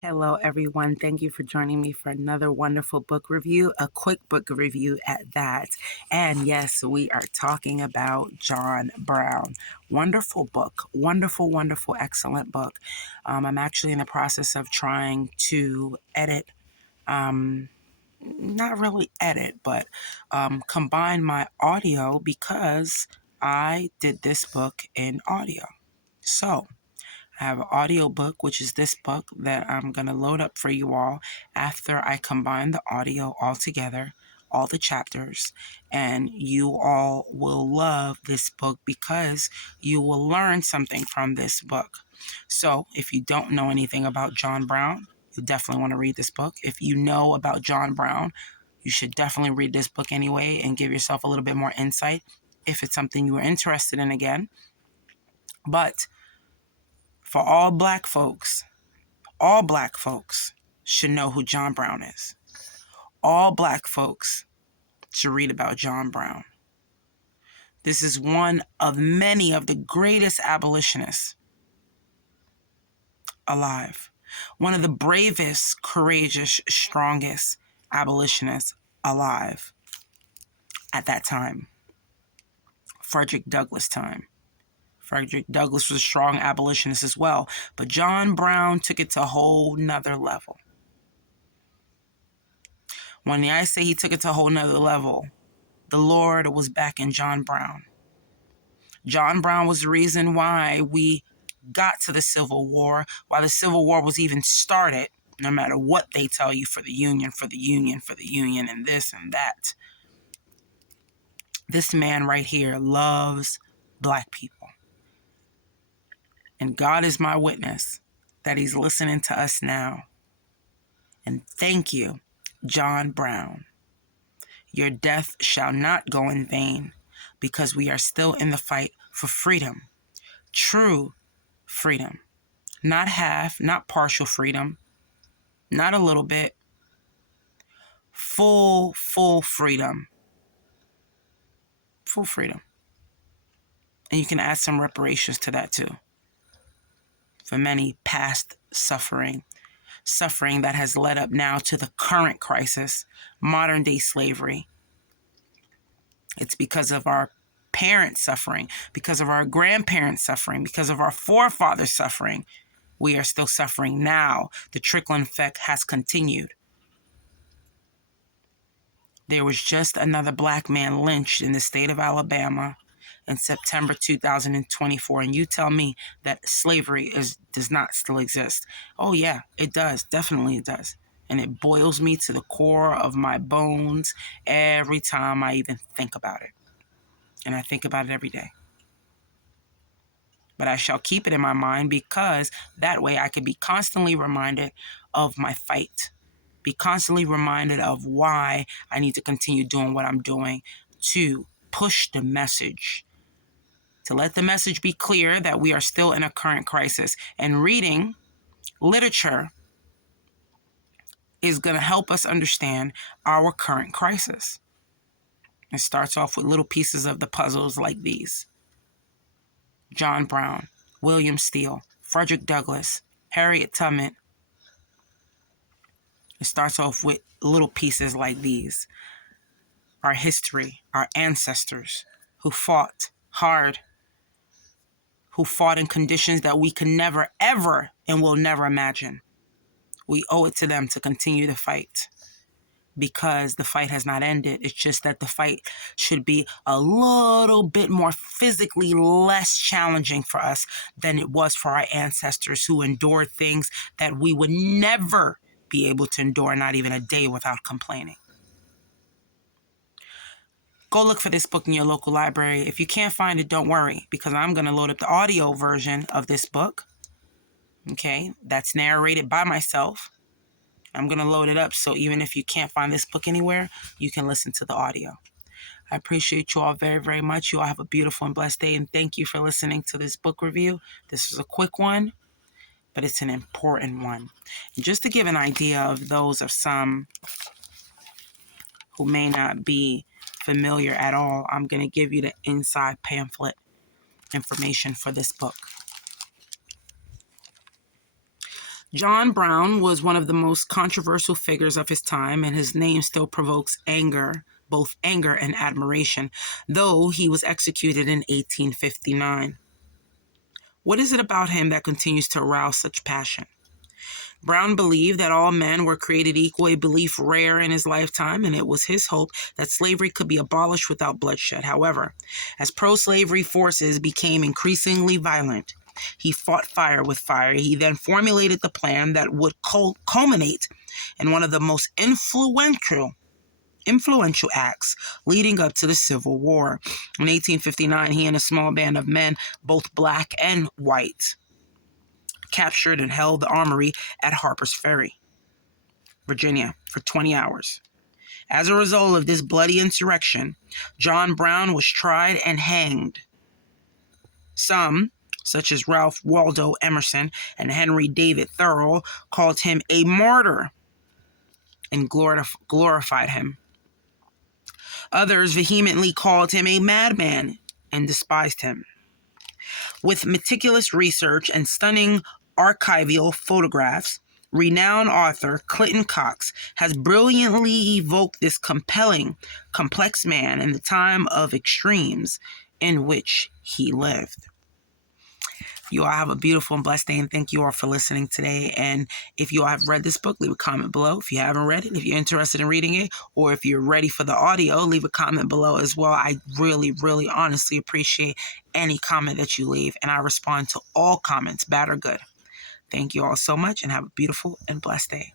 Hello, everyone. Thank you for joining me for another wonderful book review, a quick book review at that. And yes, we are talking about John Brown. Wonderful book. Wonderful, wonderful, excellent book. I'm actually in the process of trying to edit, not really edit, but combine my audio because I did this book in audio. So, I have an audio book, which is this book that I'm going to load up for you all after I combine the audio all together, all the chapters, and you all will love this book because you will learn something from this book. So if you don't know anything about John Brown, you definitely want to read this book. If you know about John Brown, you should definitely read this book anyway and give yourself a little bit more insight if it's something you are interested in again. But for all black folks should know who John Brown is. All black folks should read about John Brown. This is one of many of the greatest abolitionists alive. One of the bravest, courageous, strongest abolitionists alive at that time. Frederick Douglass time. Frederick Douglass was a strong abolitionist as well, but John Brown took it to a whole nother level. When I say he took it to a whole nother level, the Lord was backing John Brown. John Brown was the reason why we got to the Civil War, why the Civil War was even started, no matter what they tell you for the Union, and this and that. This man right here loves black people. And God is my witness that he's listening to us now. And thank you, John Brown. Your death shall not go in vain, because we are still in the fight for freedom. True freedom. Not half, not partial freedom, not a little bit. Full freedom. Full freedom. And you can add some reparations to that too. For many past suffering that has led up now to the current crisis, modern day slavery. It's because of our parents suffering, because of our grandparents suffering, because of our forefathers suffering. We are still suffering now. The trickling effect has continued. There was just another black man lynched in the state of Alabama in September 2024. And you tell me that slavery does not still exist. Oh yeah, it does. Definitely it does. And it boils me to the core of my bones every time I even think about it. And I think about it every day. But I shall keep it in my mind, because that way I could be constantly reminded of my fight. Be constantly reminded of why I need to continue doing what I'm doing, to push the message, to let the message be clear that we are still in a current crisis. And reading literature is going to help us understand our current crisis. It starts off with little pieces of the puzzles like these. John Brown, William Steele, Frederick Douglass, Harriet Tubman. It starts off with little pieces like these. Our history, our ancestors who fought hard, who fought in conditions that we can never, ever, and will never imagine. We owe it to them to continue the fight, because the fight has not ended. It's just that the fight should be a little bit more physically less challenging for us than it was for our ancestors, who endured things that we would never be able to endure, not even a day without complaining. Go look for this book in your local library. If you can't find it, don't worry, because I'm going to load up the audio version of this book. Okay, that's narrated by myself. I'm going to load it up, so even if you can't find this book anywhere, you can listen to the audio. I appreciate you all very, very much. You all have a beautiful and blessed day, and thank you for listening to this book review. This was a quick one, but it's an important one. And just to give an idea of those of some who may not be familiar at all, I'm going to give you the inside pamphlet information for this book. John Brown was one of the most controversial figures of his time, and his name still provokes anger, both anger and admiration, though he was executed in 1859. What is it about him that continues to arouse such passion? Brown believed that all men were created equal, a belief rare in his lifetime, and it was his hope that slavery could be abolished without bloodshed. However, as pro-slavery forces became increasingly violent, he fought fire with fire. He then formulated the plan that would culminate in one of the most influential acts leading up to the Civil War. In 1859, he and a small band of men, both black and white, captured and held the armory at Harper's Ferry, Virginia, for 20 hours. As a result of this bloody insurrection, John Brown was tried and hanged. Some, such as Ralph Waldo Emerson and Henry David Thoreau, called him a martyr and glorified him. Others vehemently called him a madman and despised him. With meticulous research and stunning archival photographs, renowned author Clinton Cox has brilliantly evoked this compelling, complex man in the time of extremes in which he lived. You all have a beautiful and blessed day, and thank you all for listening today. And if you all have read this book, leave a comment below. If you haven't read it, if you're interested in reading it, or if you're ready for the audio, leave a comment below as well. I really, really honestly appreciate any comment that you leave, and I respond to all comments, bad or good. Thank you all so much, and have a beautiful and blessed day.